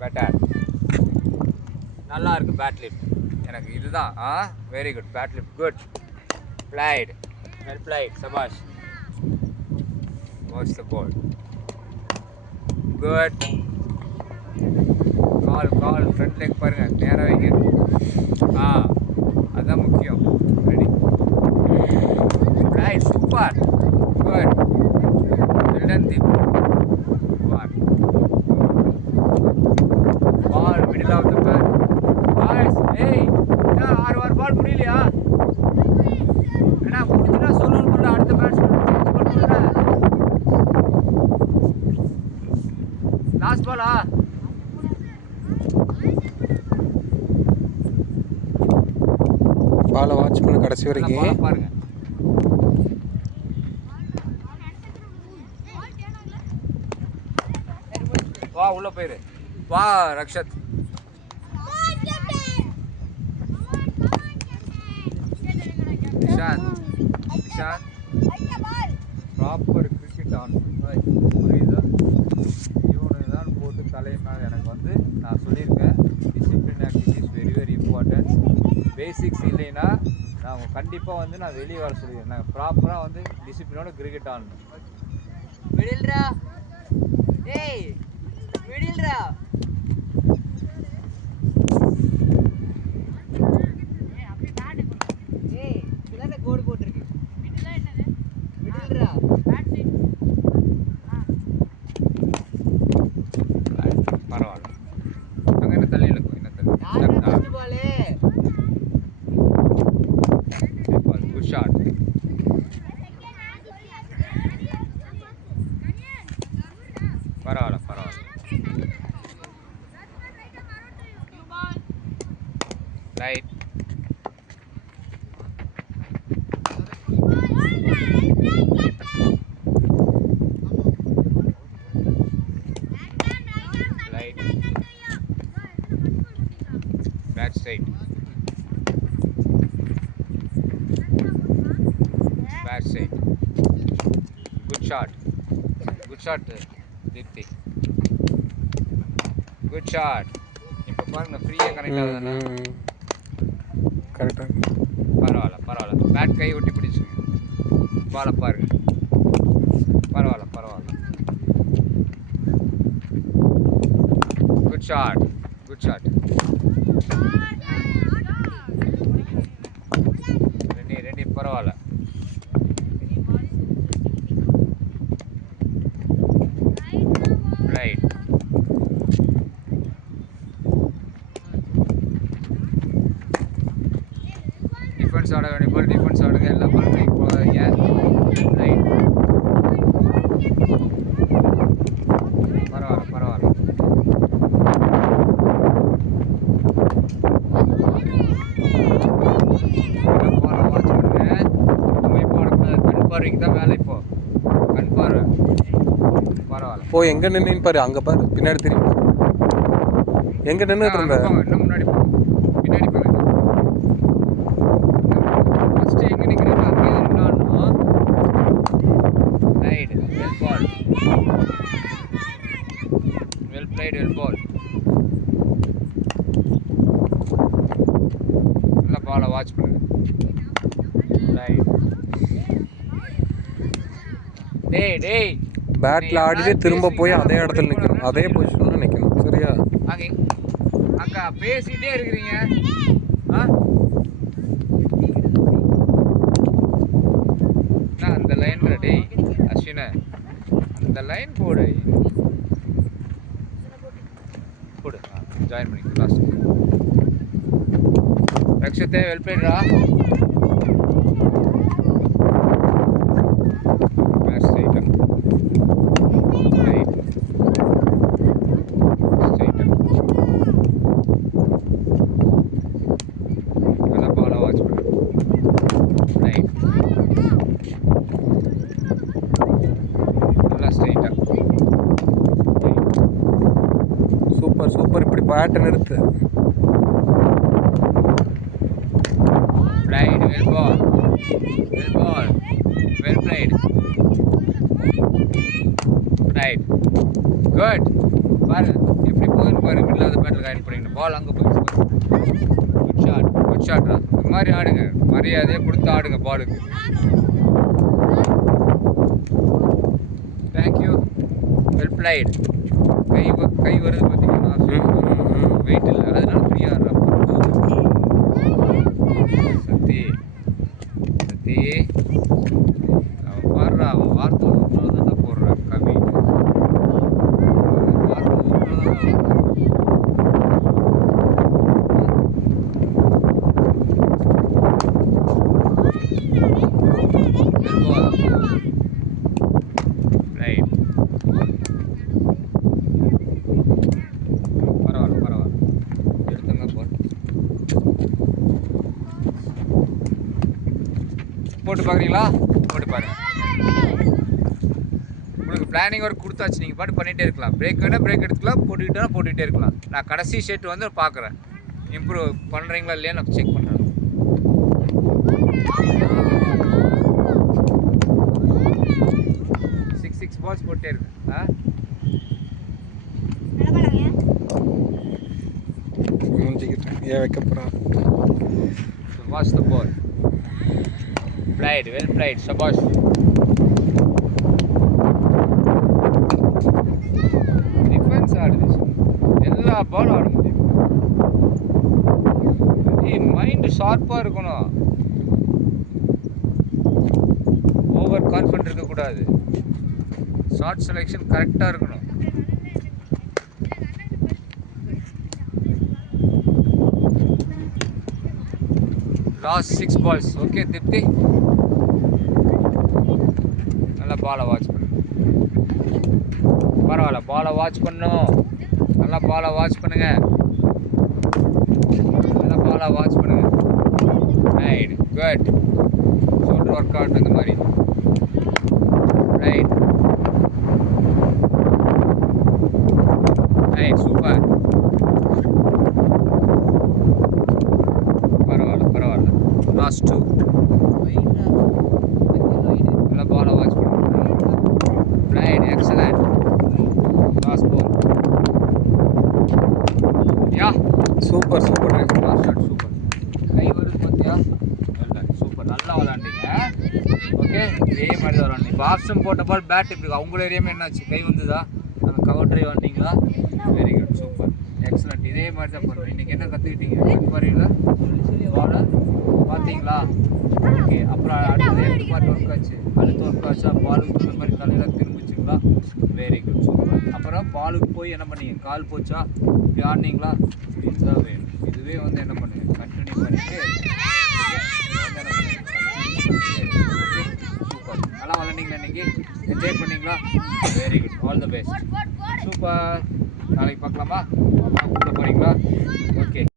Better. நல்லா இருக்கு bad lift. எனக்கு இதுதான். Very good. Bat lift good. Flight. Well flight. சபாஷ். Watch the ball. குட். கால் ஃப்ரண்ட் லெக் பாருங்க, நேராக வைங்க. அதுதான் முக்கியம். Ready. Right. Super. Good. Well done Deep. Ball middle of the bat. Boys, ஏய் என்ன 6 பால் முடியலையா? ஏன்னா முடிஞ்சுட்டா சொல்லணும்ல, அடுத்த பேட்ஸ்மேன் சேஞ்ச் பண்ணணும்ல. லாஸ்ட் பாலா? பாலை வாட்ச் பண்ண கடைசி வரைக்கும் பாருங்க. வா உள்ள போயிரு. வா ரக்ஷத். நிஷாந்த் ப்ராப்பர் கிரிக்கெட் ஆன் புரியுதா? இவனு தான் போட்டு தலையினாங்க. எனக்கு வந்து நான் சொல்லியிருக்கேன், discipline activities very very important. Basics இல்லைன்னா நான் கண்டிப்பாக வந்து நான் வெளியே வர சொல்லிடுவேன். நான் ப்ராப்பராக வந்து டிசிப்ளினோட கிரிக்கெட் ஆடணும். மிடில்ரா. ஏய் மிடில்ரா. ஏய் இதெல்லாம் கோடு போட்டுருக்கு. மிடில்ல என்னது? மிடில்ரா. Bat side. பரவாயில்ல. அங்கே என்ன தள்ளி இருக்கும், என்ன தள்ளி. First ball. Good shot. பரவாயில்ல. Right. Right. Bat straight. Bat straight. Good shot Deepti. Good shot. இப்போ பாருங்க ஃப்ரீயாக கனெக்ட் ஆகுதுன்னா கரெக்டாக. பரவாயில்ல. பேட் கை ஒட்டி பிடிச்சுங்க. பாலை பாருங்க. பரவாயில்ல. Good shot. ரெடி. பரவாயில்ல. ரைட். டிஃபென்ஸ் ஆட வேண்டிய பால் டிஃபென்ஸ் ஆடுங்க. எல்லா பால் பிரேக் போகாதீங்க. ரைட். பரவாயில்ல. பாலை வாட்ச் பண்ணுங்க. ஒத்துமை போடக்கூடாது. கண் பார்வைக்கு தான் வேலை. இப்போ கண் பார்வை. பரவாயில்ல. போய் எங்கே நின்னு பாரு, அங்கே பாரு, பின்னாடி திரும்பி எங்கே நின்றுட்டு இருந்த? இன்னும் முன்னாடி பின்னாடி போங்க. ஃபர்ஸ்ட் எங்க நிக்கிறீங்களோ அங்கேயே நின்னாலும். Right. Well ball. Well played. Well ball. நல்ல பாலை வாட்ச் பண்ணுங்க. ரைட். டேய் பேட்டில் ஆடிட்டு திரும்ப போய் அதே இடத்துல நிற்கணும், அதே பொசிஷனில் நிற்கணும். சரியா? அக்கா பேசிட்டே இருக்கிறீங்க. அந்த லைன் டேய் அஸ்வின, அந்த லைன் போடு. ஜாயின் பண்ணிக்க லாஸ்ட். ரக்ஷத்தே வெல் பிளேட்ரா. சூப்பர். இப்படி பேட்டை நிறுத்து. Right, well ball, well played. Right, good. பாரு எப்படி போயின்னு பாரு மிடில் ஆஃப் த பேட்டில் கைட் பண்ணிக்கணும். பால் அங்கே போயிடுச்சு. குட் ஷாட்ரா. இந்த மாதிரி ஆடுங்க, மரியாதையை கொடுத்து ஆடுங்க பாலுக்கு. Thank you, well flight. கை வருது பார்த்தீங்கன்னா, வெயிட் இல்லை, அதனால ஃப்ரீயாக ஆடுறா. சத்தி சத்தி அவன் பாடுறா, அவன் வார்த்தை ஒன்று தான் போடுறான் கவி. போட்டு பார்க்குறீங்களா? போட்டு பாருங்க. உங்களுக்கு பிளானிங் ஒர்க் கொடுத்தாச்சு, நீங்கள் பாட்டு பண்ணிகிட்டே இருக்கலாம். பிரேக் வேணால் பிரேக் எடுத்துக்கலாம், போட்டுக்கிட்டா போட்டுக்கிட்டே இருக்கலாம். நான் கடைசி ஷேட் வந்து பார்க்குறேன், இம்ப்ரூவ் பண்ணுறீங்களா இல்லையா நான் செக் பண்ணுறேன். சிக்ஸ் பால்ஸ் போட்டே இருக்கு. ஏன் வைக்க போகிறான்? Watch the ball. Played, well played, Shabash. Defense ஆடுது, எல்லா பாலும் ஆட முடியும். மைண்ட் ஷார்ப்பாக இருக்கணும், ஓவர் கான்ஃபிடென்ட் இருக்கக்கூடாது. ஷார்ட் செலெக்ஷன் கரெக்டாக இருக்கணும். Last 6 balls. ஓகே திருப்தி, நல்லா பாலை வாட்ச் பண்ணு. பரவாயில்ல, பாலை வாட்ச் பண்ணும். நல்லா பாலை வாட்ச் பண்ணுங்க, நல்லா பாலை வாட்ச் பண்ணுங்க. Right, good. Shoulder work out இந்த மாதிரி. Right right, super. பரவாயில்ல. லாஸ்ட் 2. நல்லா பாலை வாட்ச் பண்ணுங்க. Right, excellent. Last ball. Ya, super. Last shot super. கை வருது பார்த்தியா? சூப்பர், நல்லா விளாண்டிங்க. ஓகே, இதே மாதிரி தான் விளாண்டிங்க. இப்போ ஆப்ஷன் போட்ட பால் பேட் இப்படி அவங்கள ஏரியாமே என்னாச்சு, கை வந்துதா? அந்த கவர் ட்ரைவ் வந்தீங்களா? Very good, super, excellent. இதே மாதிரி தான் பண்ணுறோம். இன்றைக்கி என்ன கற்றுக்கிட்டீங்க? பாருங்களா, பாலை பார்த்தீங்களா? ஓகே, அப்புறம் அடுத்தது எடுத்து பார்த்து ஒர்க் ஆச்சு. அடுத்து ஒர்க் ஆச்சா? பாலுக்கு இந்த மாதிரி தலையெல்லாம் திரும்பிச்சிங்களா? Very good, super. அப்புறம் பாலுக்கு போய் என்ன பண்ணீங்க? கால் போச்சா? இப்படி ஆடினீங்களா? இதுதான் வேணும். இதுவே வந்து என்ன பண்ணுங்க, கண்டினியூ பண்ணிட்டு சூப்பர். நல்லா விளாண்டிங்களா இன்னைக்கு? என்ஜாய் பண்ணீங்களா? Very good, all the best. Super. நாளைக்கு பார்க்கலாமா? கூட போகிறீங்களா? ஓகே.